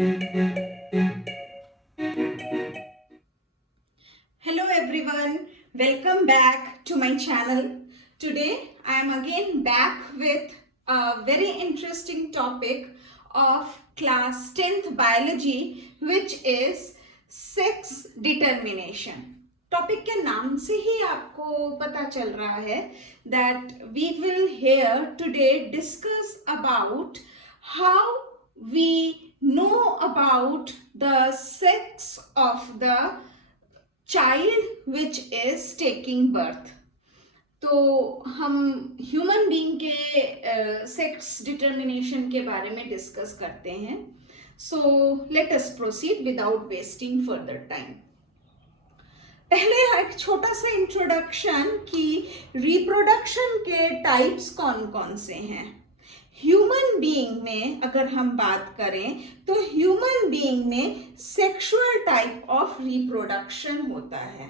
Hello everyone, welcome back to my channel. Today I am again back with a very interesting topic of class 10th biology, which is sex determination. Topic के नाम से ही आपको पता चल रहा है that we will here today discuss about how we know about the sex of the child which is taking birth. तो हम ह्यूमन बीइंग के सेक्स डिटर्मिनेशन के बारे में डिस्कस करते हैं. So let us proceed without wasting further time. पहले एक छोटा सा इंट्रोडक्शन कि रिप्रोडक्शन के टाइप्स कौन कौन से हैं. ह्यूमन बीइंग में अगर हम बात करें तो ह्यूमन बीइंग में सेक्सुअल टाइप ऑफ रिप्रोडक्शन होता है.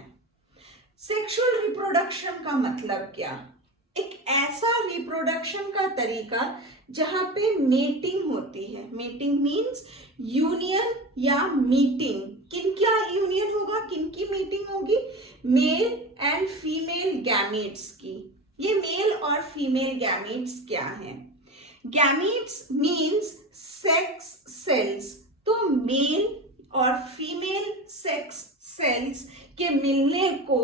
सेक्सुअल रिप्रोडक्शन का मतलब क्या? एक ऐसा रिप्रोडक्शन का तरीका जहां पे मेटिंग होती है. मेटिंग मीन्स यूनियन या मीटिंग. किन क्या यूनियन होगा, किन की मीटिंग होगी? मेल एंड फीमेल गैमेट्स की. ये मेल और फीमेल गैमेट्स क्या हैं? Gametes means sex cells. तो मेल और फीमेल सेक्स सेल्स के मिलने को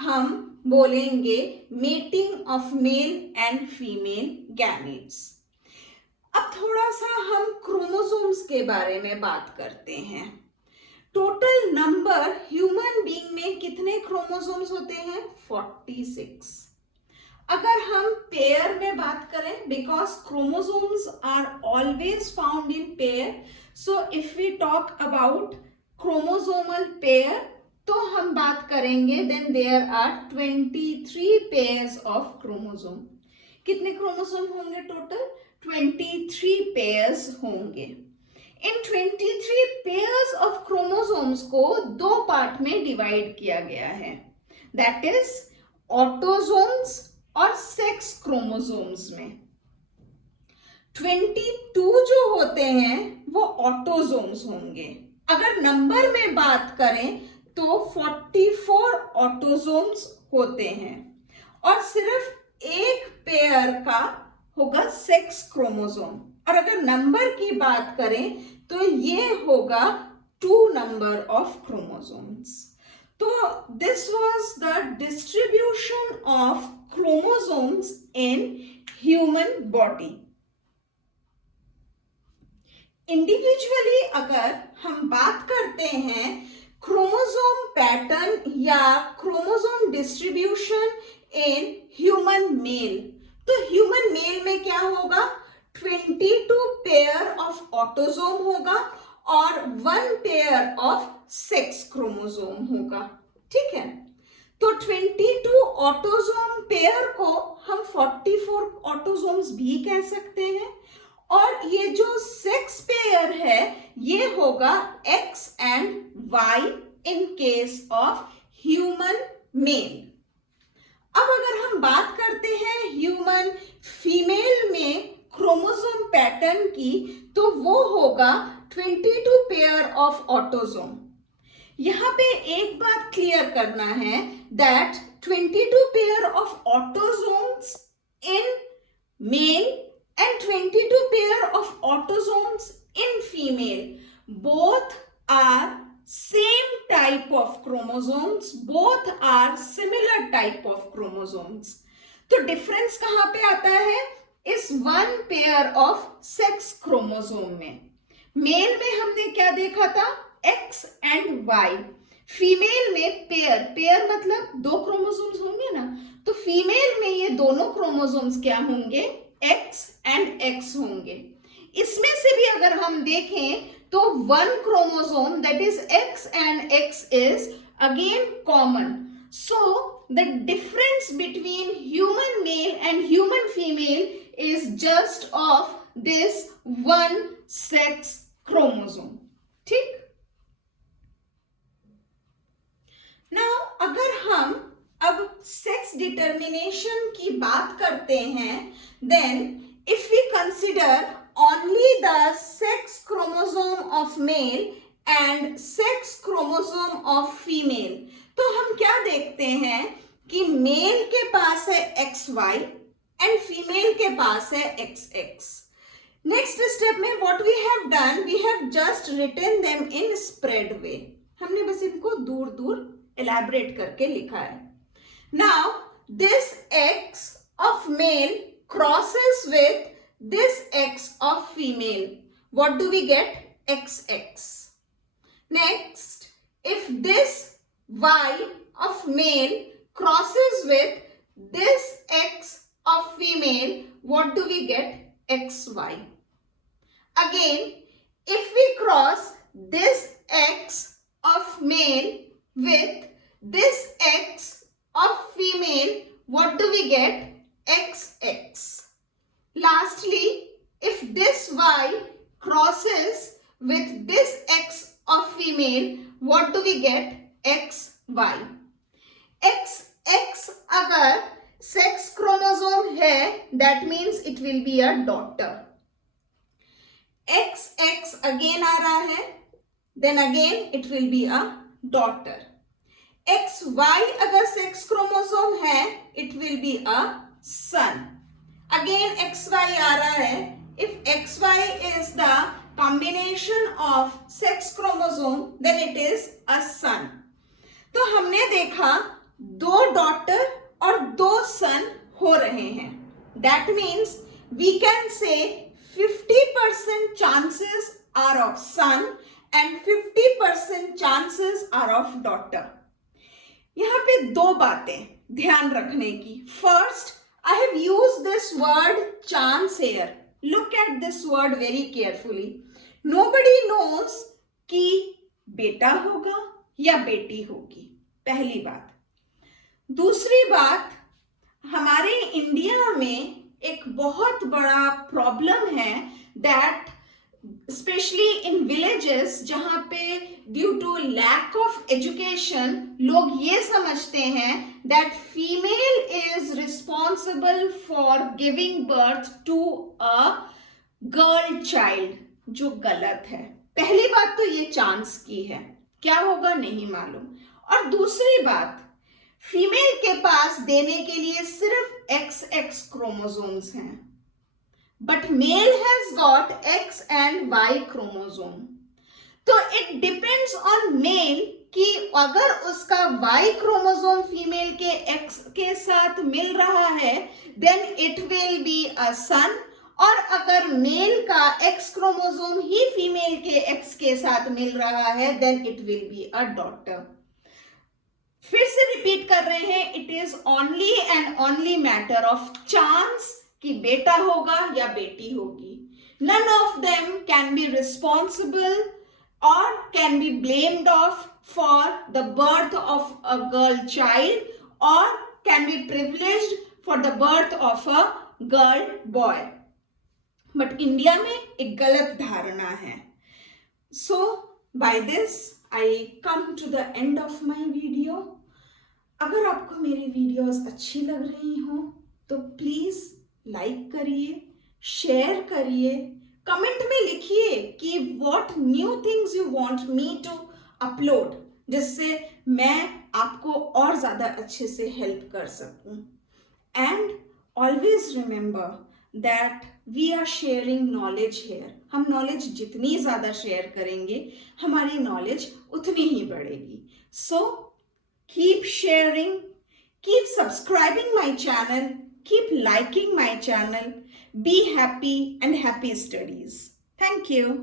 हम बोलेंगे mating of male and female gametes. अब थोड़ा सा हम क्रोमोसोम्स के बारे में बात करते हैं. टोटल नंबर ह्यूमन बीइंग में कितने क्रोमोसोम्स होते हैं? 46. अगर हम पेयर में बात करें, because chromosomes are always found in pair, so if we talk about chromosomal pair तो हम बात करेंगे then there are 23 pairs of chromosome. कितने क्रोमोसोम होंगे टोटल? 23 पेयर्स होंगे. इन 23 पेयर्स ऑफ क्रोमोसोम्स को दो पार्ट में डिवाइड किया गया है, दैट इज ऑटोसोम्स और सेक्स क्रोमोसोम्स में. 22 जो होते हैं वो ऑटोसोम्स होंगे. अगर नंबर में बात करें तो 44 ऑटोसोम्स होते हैं और सिर्फ एक पेयर का होगा सेक्स क्रोमोसोम. और अगर नंबर की बात करें तो ये होगा 2 नंबर ऑफ क्रोमोसोम्स. तो this was the distribution of chromosomes in human body. Individually अगर हम बात करते हैं क्रोमोसोम पैटर्न या chromosome distribution in human male, तो ह्यूमन मेल में क्या होगा? 22 पेयर ऑफ ऑटोसोम होगा और 1 पेयर ऑफ सेक्स क्रोमोसोम होगा. ठीक है, तो 22 ऑटोसोम पेयर को हम 44 ऑटोसोम्स भी कह सकते हैं. और ये जो सेक्स पेयर है ये होगा X and Y in case of human male. अब अगर हम बात करते हैं ह्यूमन फीमेल में क्रोमोसोम पैटर्न की तो वो होगा 22 पेयर ऑफ ऑटोसोम. यहां पे एक बात क्लियर करना है that 22 pair of autosomes in male and 22 pair of autosomes in female, both are same type of chromosomes, both are similar type of chromosomes. तो difference कहां पे आता है? इस 1 pair of sex chromosome में. मेल में हमने क्या देखा था? X and Y. फीमेल में पेयर, पेयर मतलब 2 क्रोमोसोम्स होंगे ना, तो फीमेल में ये दोनों क्रोमोसोम्स क्या होंगे? X एंड X होंगे. इसमें से भी अगर हम देखें तो 1 chromosome that is X and X is again common. So the difference between human male and human female is just of this 1 sex chromosome. ठीक. नाउ अगर हम अब सेक्स डिटर्मिनेशन की बात करते हैं, then if we consider only the sex chromosome chromosome of male and sex chromosome of female, तो हम क्या देखते हैं कि मेल के पास है XY एंड फीमेल के पास है XX. नेक्स्ट स्टेप में what we have done, we have just written them in spread way. हमने बस इनको दूर दूर एलैबोरेट करके लिखा है. Now this X of male crosses with this X of female. What do we get? XX. Next, if this Y of male crosses with this X of female, what do we get? XY. Again, if we cross this X of male with this X of female, what do we get? XX. Lastly, if this Y crosses with this X of female, what do we get? XY. XX अगर sex chromosome है, that means it will be a daughter. XX again आ रहा है, then again it will be a daughter. XY अगर sex chromosome है, it will be a son. Again XY आ रहा है. If XY is the combination of sex chromosome, then it is a son. तो हमने देखा 2 daughter और 2 सन हो रहे हैं. That means we can say 50% chances are of son and 50% chances are of daughter. यहाँ पे 2 बातें ध्यान रखने की. First, I have used this word chance here. Look at this word very carefully. Nobody knows कि बेटा होगा या बेटी होगी. पहली बात. दूसरी बात, हमारे इंडिया में एक बहुत बड़ा प्रॉब्लम है that especially in villages जहाँ पे due to lack of education लोग ये समझते हैं that female is responsible for giving birth to a girl child, जो गलत है. पहली बात तो ये चांस की है, क्या होगा नहीं मालूम. और दूसरी बात, फीमेल के पास देने के लिए सिर्फ XX क्रोमोसोम्स हैं, but male has got X and Y chromosome. तो इट डिपेंड्स ऑन मेल कि अगर उसका Y क्रोमोसोम फीमेल के X के साथ मिल रहा है, then it will be a son. और अगर मेल का X क्रोमोसोम ही फीमेल के X के साथ मिल रहा है, then it will be a daughter. फिर से रिपीट कर रहे हैं, it is only and only matter of chance कि बेटा होगा या बेटी होगी. None of them can be responsible और can be blamed of for the birth of a girl child और can be privileged for the birth of a girl boy. But India में एक गलत धारणा है. So by this I come to the end of my video. अगर आपको मेरी videos अच्छी लग रही हो तो प्लीज लाइक करिए, शेयर करिए, कमेंट में लिखिए कि what new things you want me to upload, जिससे मैं आपको और ज्यादा अच्छे से हेल्प कर सकूं. And always remember that we are sharing knowledge here. हम नॉलेज जितनी ज़्यादा शेयर करेंगे, हमारी नॉलेज उतनी ही बढ़ेगी. So, keep sharing, keep subscribing my channel, keep liking my channel. Be happy and happy studies. Thank you.